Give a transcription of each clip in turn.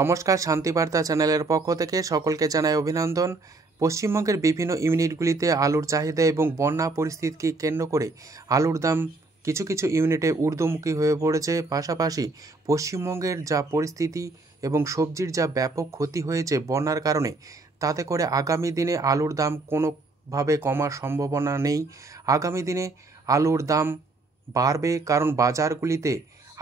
নমস্কার, শান্তিবার্তা চ্যানেলের পক্ষ থেকে সকলকে জানাই অভিনন্দন। পশ্চিমবঙ্গের বিভিন্ন ইউনিটগুলিতে আলুর চাহিদা এবং বন্যা পরিস্থিতিকে কেন্দ্র করে আলুর দাম কিছু কিছু ইউনিটে ঊর্ধ্বমুখী হয়ে পড়েছে। পাশাপাশি পশ্চিমবঙ্গের যা পরিস্থিতি এবং সবজির যা ব্যাপক ক্ষতি হয়েছে বন্যার কারণে, তাতে করে আগামী দিনে আলুর দাম কোনোভাবে কমার সম্ভাবনা নেই। আগামী দিনে আলুর দাম বাড়বে, কারণ বাজারগুলিতে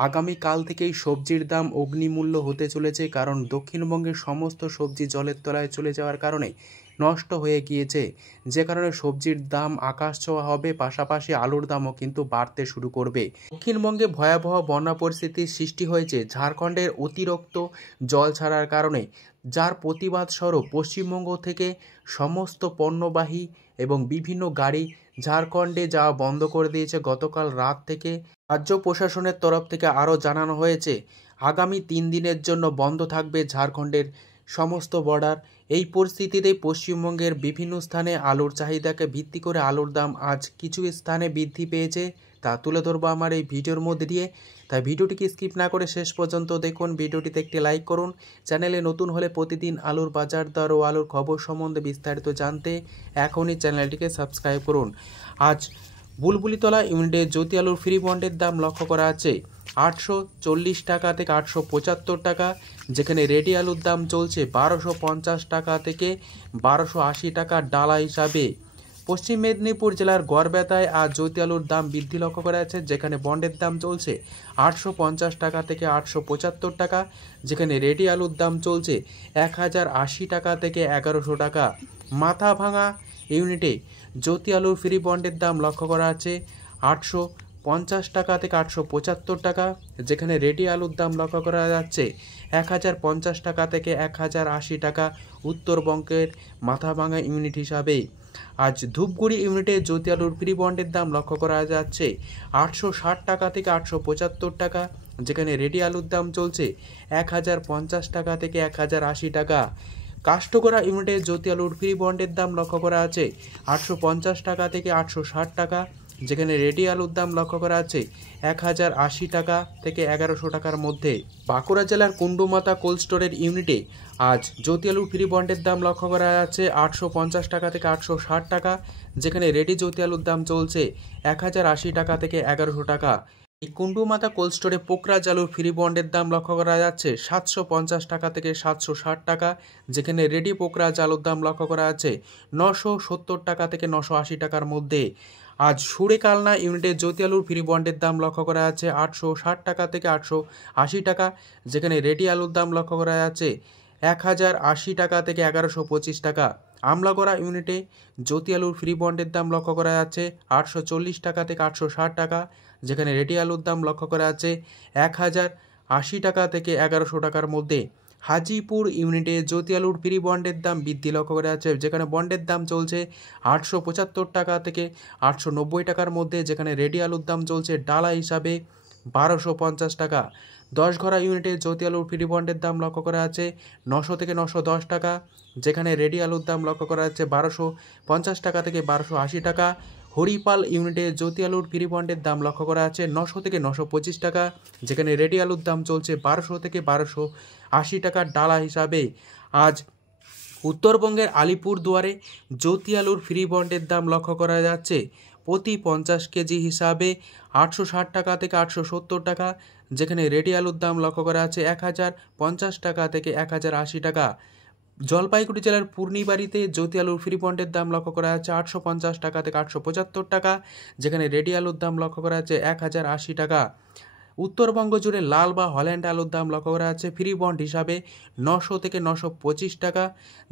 আগামীকাল থেকেই সবজির দাম অগ্নিমূল্য হতে চলেছে। কারণ দক্ষিণবঙ্গের সমস্ত সবজি জলের তলায় চলে যাওয়ার কারণে নষ্ট হয়ে গিয়েছে, যে কারণে সবজির দাম আকাশ ছোঁয়া হবে। পাশাপাশি আলুর দামও কিন্তু বাড়তে শুরু করবে। দক্ষিণবঙ্গে ভয়াবহ বন্যা পরিস্থিতির সৃষ্টি হয়েছে ঝাড়খণ্ডের অতিরিক্ত জল ছাড়ার কারণে, যার প্রতিবাদ স্বরূপ পশ্চিমবঙ্গ থেকে সমস্ত পণ্যবাহী এবং বিভিন্ন গাড়ি ঝাড়খণ্ডে যাওয়া বন্ধ করে দিয়েছে গতকাল রাত থেকে। রাজ্য প্রশাসনের তরফ থেকে আরও জানানো হয়েছে, আগামী 3 দিনের জন্য বন্ধ থাকবে ঝাড়খণ্ডের সমস্ত বর্ডার। এই পরিস্থিতিতে পশ্চিমবঙ্গের বিভিন্ন স্থানে আলুর চাহিদাকে ভিত্তি করে আলুর দাম আজ কিছু স্থানে বৃদ্ধি পেয়েছে, তা তুলে ধরবো আমার এই ভিডিওর মধ্যে দিয়ে। তাই ভিডিওটিকে স্কিপ না করে শেষ পর্যন্ত দেখুন। ভিডিওটিতে একটি লাইক করুন। চ্যানেলে নতুন হলে প্রতিদিন আলুর বাজার দর ও আলুর খবর সম্বন্ধে বিস্তারিত জানতে এখনই চ্যানেলটিকে সাবস্ক্রাইব করুন। আজ বুলবুলিতলা ইউনিটে জ্যোতি আলুর ফ্রি বন্ডের দাম লক্ষ্য করা আছে 840 টাকা থেকে 875 টাকা, যেখানে রেডি আলুর দাম চলছে 1250 টাকা থেকে 1280 টাকা ডালা হিসাবে। পশ্চিম মেদিনীপুর জেলার গড়বেতায় আজ জ্যোতি আলুর দাম বৃদ্ধি লক্ষ্য করা আছে, যেখানে বন্ডের দাম চলছে 850 টাকা থেকে 875 টাকা, যেখানে রেডি আলুর দাম চলছে 1080 টাকা থেকে 1100 টাকা। মাথা ভাঙা ইউনিটে জ্যোতি আলুর ফ্রি বন্ডের দাম লক্ষ্য করা আছে 850 টাকা থেকে 875 টাকা, যেখানে রেডি আলুর দাম লক্ষ্য করা যাচ্ছে 1050 টাকা থেকে 1080 টাকা উত্তরবঙ্গের মাথাভাঙা ইউনিট হিসাবে। আজ ধূপগুড়ি ইউনিটে জ্যোতি আলুর ফ্রি বন্ডের দাম লক্ষ্য করা যাচ্ছে 860 টাকা থেকে 875 টাকা, যেখানে রেডি আলুর দাম চলছে 1050 টাকা থেকে 1080 টাকা। কাষ্টকরা ইউনিটে জ্যোতি আলুর ফ্রি বন্ডের দাম লক্ষ্য করা আছে 850 টাকা থেকে 860 টাকা, যেখানে রেডি আলুর দাম লক্ষ্য করা আছে 1080 টাকা থেকে 1100 টাকার মধ্যে। বাঁকুড়া জেলার কুণ্ডুমাতা কোল্ড স্টোরের ইউনিটে আজ জ্যোতি আলুর ফ্রি বন্ডের দাম লক্ষ্য করা যাচ্ছে 850 টাকা থেকে 860 টাকা, যেখানে রেডি জ্যোতি আলুর দাম চলছে 1080 টাকা থেকে 1100 টাকা। এই কুণ্ডুমাতা কোল্ড স্টোরে পোকরাজ আলুর ফ্রি বন্ডের দাম লক্ষ্য করা যাচ্ছে 750 টাকা থেকে 760 টাকা, যেখানে রেডি পোকরাজ আলুর দাম লক্ষ্য করা যাচ্ছে 970 টাকা থেকে 980 টাকার মধ্যে। আজ সুরেকালনা ইউনিটে জ্যোতি আলুর ফ্রি বন্ডের দাম লক্ষ্য করা যাচ্ছে 860 টাকা থেকে 880 টাকা, যেখানে রেডি আলুর দাম লক্ষ্য করা যাচ্ছে 1080 টাকা থেকে 1125 টাকা। আমলাগড়া ইউনিটে জ্যোতি আলুর ফ্রি বন্ডের দাম লক্ষ্য করা যাচ্ছে 840 টাকা থেকে 860 টাকা, যেখানে রেডি আলুর দাম লক্ষ্য করা যাচ্ছে 1080 টাকা থেকে 1100 টাকার মধ্যে। হাজিপুর ইউনিটে জ্যোতি আলুর ফ্রি বন্ডের দাম বৃদ্ধি লক্ষ্য করা যাচ্ছে, যেখানে বন্ডের দাম চলছে 875 টাকা থেকে 890 টাকার মধ্যে, যেখানে রেডি আলুর দাম চলছে ডালা হিসাবে 1250 টাকা। 10ঘরা ইউনিটে জ্যোতি আলুর ফ্রি বন্ডের দাম লক্ষ্য করা আছে 900 থেকে 910 টাকা, যেখানে রেডি আলুর দাম লক্ষ্য করা যাচ্ছে 1250 টাকা থেকে 1280 টাকা। হরিপাল ইউনিটে জ্যোতি আলুর ফ্রি বন্ডের দাম লক্ষ্য করা আছে 900 থেকে 925 টাকা, যেখানে রেডি আলুর দাম চলছে 1200 থেকে 1280 টাকার ডালা হিসাবে। আজ উত্তরবঙ্গের আলিপুরদুয়ারে জ্যোতি আলুর ফ্রি বন্ডের দাম লক্ষ্য করা যাচ্ছে প্রতি 50 কেজি হিসাবে 860 টাকা থেকে 870 টাকা, যেখানে রেডি আলুর দাম লক্ষ্য করা আছে 1050 টাকা থেকে 1080 টাকা। জলপাইগুড়ি জেলার পূর্ণিবাড়িতে জ্যোতি আলুর ফ্রি বন্ডের দাম লক্ষ্য করা যাচ্ছে 850 টাকা থেকে 875 টাকা, যেখানে রেডি আলুর দাম লক্ষ্য করা যাচ্ছে 1080 টাকা। উত্তরবঙ্গ জুড়ে লাল বা হল্যান্ড আলুর দাম লক্ষ্য করা যাচ্ছে ফ্রি বন্ড হিসাবে 900 থেকে 925 টাকা,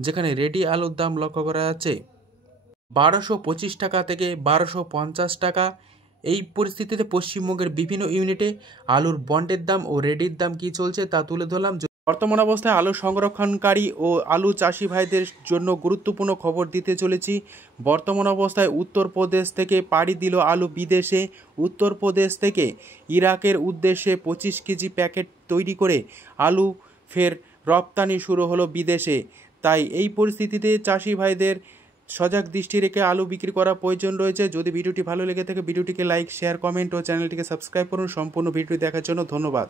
যেখানে রেডি আলুর দাম লক্ষ্য করা যাচ্ছে 1225 টাকা থেকে 1250 টাকা। এই পরিস্থিতিতে পশ্চিমবঙ্গের বিভিন্ন ইউনিটে আলুর বন্ডের দাম ও রেডির দাম কী চলছে তা তুলে ধরলাম। বর্তমান অবস্থায় আলু সংরক্ষণকারী ও আলু চাষি ভাইদের জন্য গুরুত্বপূর্ণ খবর দিতে চলেছি। বর্তমান অবস্থায় উত্তরপ্রদেশ থেকে পাড়ি দিল আলু বিদেশে। উত্তরপ্রদেশ থেকে ইরাকের উদ্দেশ্যে 25 কেজি প্যাকেট তৈরি করে আলু ফের রপ্তানি শুরু হলো বিদেশে। তাই এই পরিস্থিতিতে চাষি ভাইদের সজাগ দৃষ্টি রেখে আলু বিক্রি করা প্রয়োজন রয়েছে। যদি ভিডিওটি ভালো লেগে থাকে ভিডিওটিকে লাইক, শেয়ার, কমেন্ট ও চ্যানেলটিকে সাবস্ক্রাইব করুন। সম্পূর্ণ ভিডিও দেখার জন্য ধন্যবাদ।